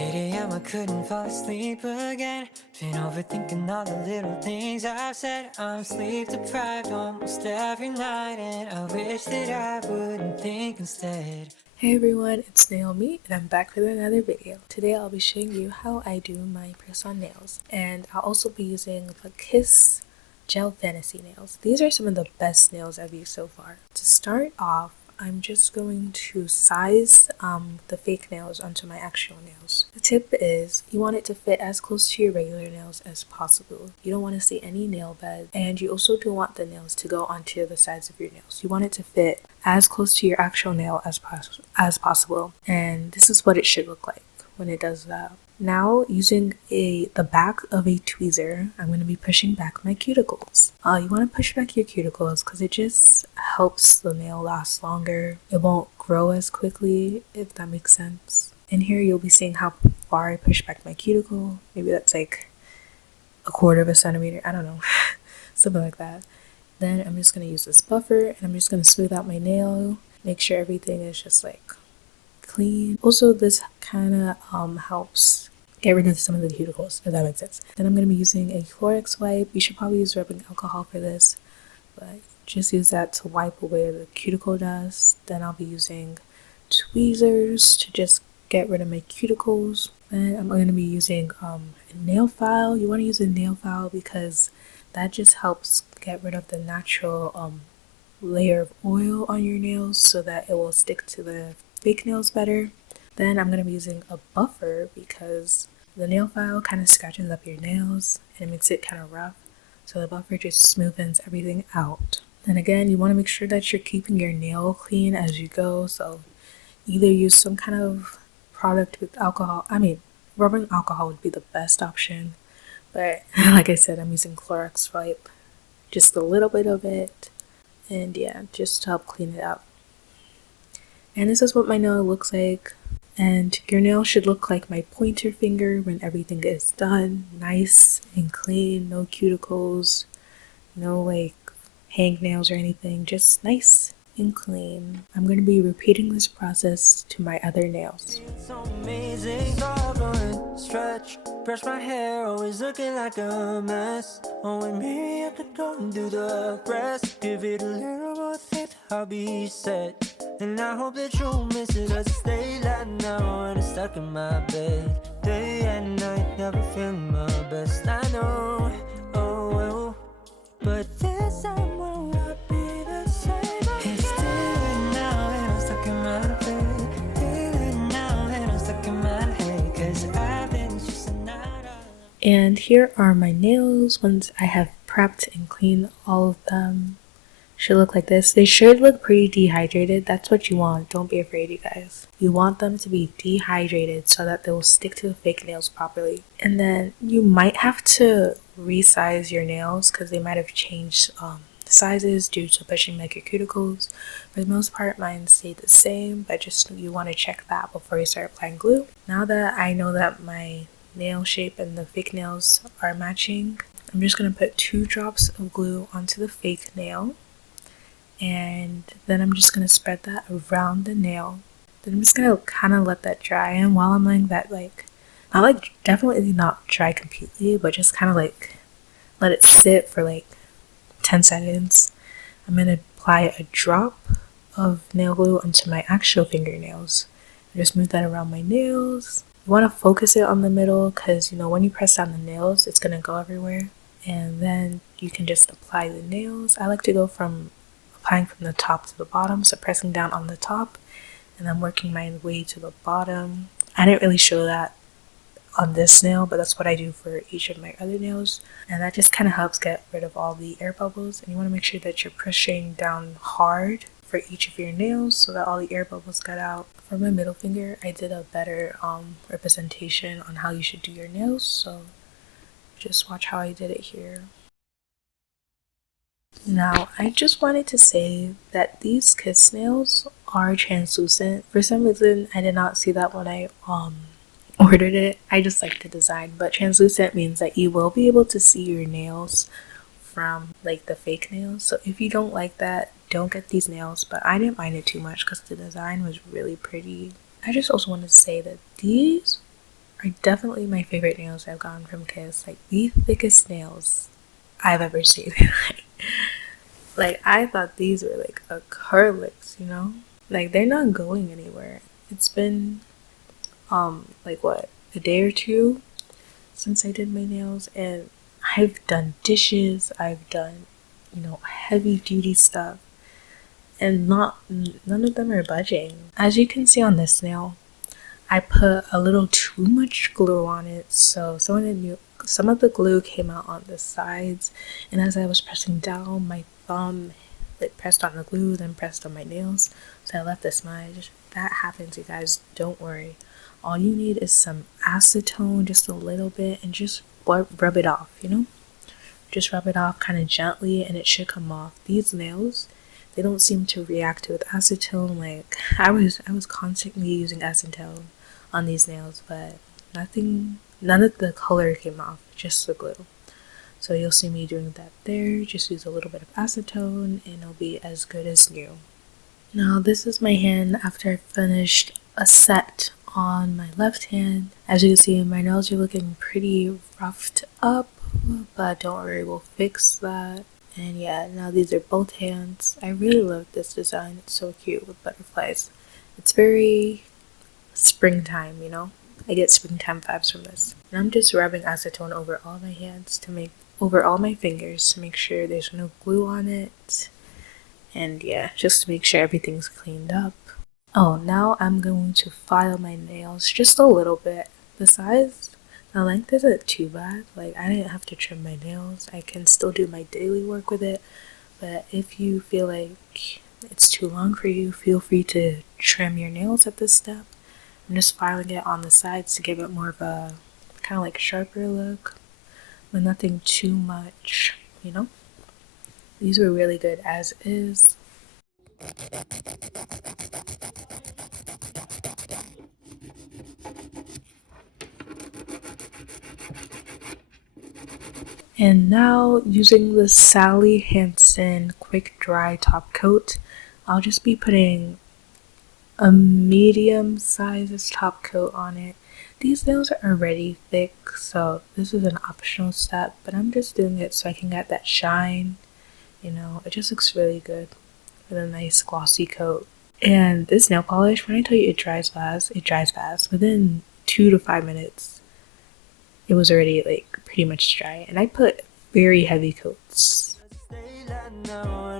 8 a.m. I couldn't fall asleep again. Been overthinking all the little things I've said. I'm sleep deprived almost every night, and I wish that I wouldn't think instead. Hey everyone, it's Naomi and I'm back with another video. Today I'll be showing you how I do my press-on nails, and I'll also be using the Kiss Gel Fantasy nails. These are some of the best nails I've used so far. To start off, I'm just going to size the fake nails onto my actual nails. The tip is you want it to fit as close to your regular nails as possible. You don't want to see any nail bed, and you also don't want the nails to go onto the sides of your nails. You want it to fit as close to your actual nail as possible, and this is what it should look like when it does that. Now, using the back of a tweezer, I'm going to be pushing back my cuticles. You want to push back your cuticles because it just helps the nail last longer. It won't grow as quickly, if that makes sense. And here you'll be seeing how far I push back my cuticle. Maybe that's like 1/4 of a centimeter, I don't know, something like that. Then I'm just going to use this buffer and I'm just going to smooth out my nail, make sure everything is just like clean. Also, this kind of helps get rid of some of the cuticles, if that makes sense. Then I'm going to be using a Clorox wipe. You should probably use rubbing alcohol for this, but just use that to wipe away the cuticle dust. Then I'll be using tweezers to just get rid of my cuticles. Then I'm going to be using a nail file. You want to use a nail file because that just helps get rid of the natural layer of oil on your nails so that it will stick to the fake nails better. Then I'm going to be using a buffer because the nail file kind of scratches up your nails and it makes it kind of rough. So the buffer just smoothens everything out. Then again, you want to make sure that you're keeping your nail clean as you go. So either use some kind of product with alcohol. Rubbing alcohol would be the best option. But like I said, I'm using Clorox wipe. Just a little bit of it. And yeah, just to help clean it up. And this is what my nail looks like. And your nail should look like my pointer finger when everything is done. Nice and clean, no cuticles, no like hangnails or anything. Just nice and clean. I'm going to be repeating this process to my other nails. It's so amazing, going stretch, brush my hair, always looking like a mess. Oh, and maybe I could go and do the rest. Give it a little more faith, I'll be set. And I hope that you'll miss it as I stay like now when I'm stuck in my bed. Day and night, never feeling my best. I know, oh well, but this time will not be the same. It's daylight now and I'm stuck in my bed. Daylight now and I'm stuck in my head, 'cause I've been just a night alone. And here are my nails once I have prepped and cleaned all of them. Should look like this. They should look pretty dehydrated. That's what you want. Don't be afraid, you guys. You want them to be dehydrated so that they will stick to the fake nails properly. And then you might have to resize your nails because they might have changed sizes due to pushing back your cuticles. For the most part, mine stayed the same, but just you want to check that before you start applying glue. Now that I know that my nail shape and the fake nails are matching, I'm just going to put 2 drops of glue onto the fake nail. And then I'm just going to spread that around the nail. Then I'm just going to kind of let that dry. And while I'm letting that definitely not dry completely, but just kind of like let it sit for like 10 seconds. I'm going to apply a drop of nail glue onto my actual fingernails. And just move that around my nails. You want to focus it on the middle because, when you press down the nails, it's going to go everywhere. And then you can just apply the nails. I like to go from applying from the top to the bottom, so pressing down on the top and then working my way to the bottom. I didn't really show that on this nail, but that's what I do for each of my other nails, and that just kind of helps get rid of all the air bubbles. And you want to make sure that you're pushing down hard for each of your nails so that all the air bubbles get out. For my middle finger, I did a better representation on how you should do your nails, so just watch how I did it here. Now, I just wanted to say that these Kiss nails are translucent. For some reason, I did not see that when I ordered it. I just like the design, but translucent means that you will be able to see your nails from like the fake nails. So if you don't like that, don't get these nails, but I didn't mind it too much because the design was really pretty. I just also wanted to say that these are definitely my favorite nails I've gotten from Kiss. Like, the thickest nails I've ever seen. Like, I thought these were like acrylics, you know? Like, they're not going anywhere. It's been, like what, a day or two since I did my nails, and I've done dishes, I've done, heavy duty stuff, and none of them are budging. As you can see on this nail, I put a little too much glue on it, so some of the glue came out on the sides, and as I was pressing down, my thumb pressed on the glue, then pressed on my nails, so I left a smudge. That happens, you guys, don't worry. All you need is some acetone, just a little bit, and just rub it off, Just rub it off kind of gently, and it should come off. These nails, they don't seem to react with acetone. Like, I was constantly using acetone on these nails, but none of the color came off, just the glue. So you'll see me doing that there. Just use a little bit of acetone and it'll be as good as new. Now this is my hand after I finished a set on my left hand. As you can see, my nails are looking pretty roughed up, but don't worry, we'll fix that. And yeah, now these are both hands. I really love this design. It's so cute with butterflies. It's very springtime, I get springtime vibes from this. And I'm just rubbing acetone over all my hands over all my fingers to make sure there's no glue on it. And yeah, just to make sure everything's cleaned up. Oh, now I'm going to file my nails just a little bit. The length isn't too bad. Like, I didn't have to trim my nails. I can still do my daily work with it. But if you feel like it's too long for you, feel free to trim your nails at this step. I'm just filing it on the sides to give it more of a kind of like sharper look, but nothing too much, These were really good as is. And now, using the Sally Hansen Quick Dry Top Coat, I'll just be putting a medium sized top coat on it. These nails are already thick, so this is an optional step, but I'm just doing it so I can get that shine. It just looks really good with a nice glossy coat. And this nail polish, when I tell you it dries fast, it dries fast. Within 2 to 5 minutes, it was already like pretty much dry. And I put very heavy coats.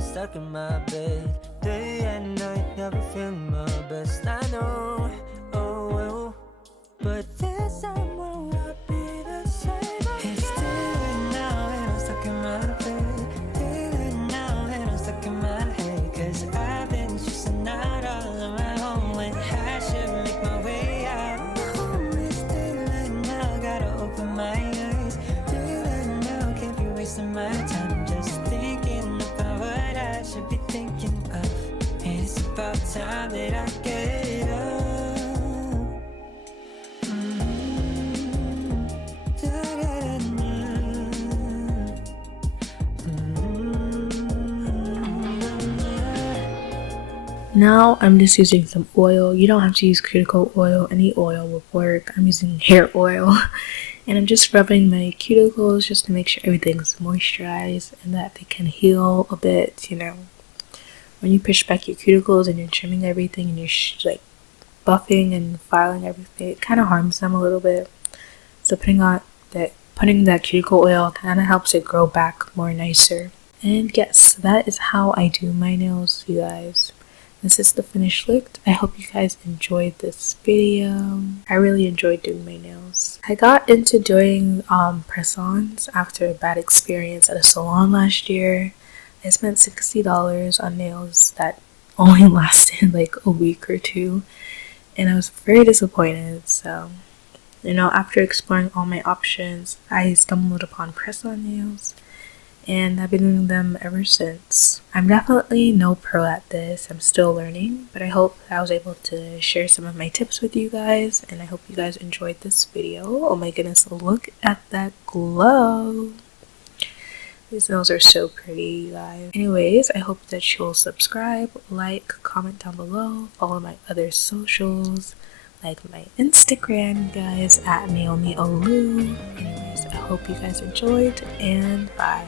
Stuck in my bed, day and night, never feeling my best. I know, oh well, but this time will not be the same. It's day now and I'm stuck in my bed, day now and I'm stuck in my head, 'cause I've been stressing out all on my own when I should make my way out. It's daylight now, gotta open my eyes. Daylight now, can't be wasting my time just thinking about what I should be thinking of. And it's about time that I get up. Now I'm just using some oil. You don't have to use cuticle oil, any oil will work. I'm using hair oil. And I'm just rubbing my cuticles just to make sure everything's moisturized and that they can heal a bit, When you push back your cuticles and you're trimming everything and you're like buffing and filing everything, it kind of harms them a little bit. So putting that cuticle oil kind of helps it grow back more nicer. And yes, that is how I do my nails, you guys. This is the finished look. I hope you guys enjoyed this video. I really enjoyed doing my nails. I got into doing press-ons after a bad experience at a salon last year. I spent $60 on nails that only lasted like a week or two, and I was very disappointed. So, after exploring all my options, I stumbled upon press-on nails, and I've been doing them ever since. I'm definitely no pro at this. I'm still learning, but I hope I was able to share some of my tips with you guys, and I hope you guys enjoyed this video. Oh my goodness, look at that glow. These nails are so pretty, you guys. Anyways, I hope that you'll subscribe, like, comment down below, follow my other socials, like my Instagram, guys, at naomiolu. Anyways, I hope you guys enjoyed, and bye.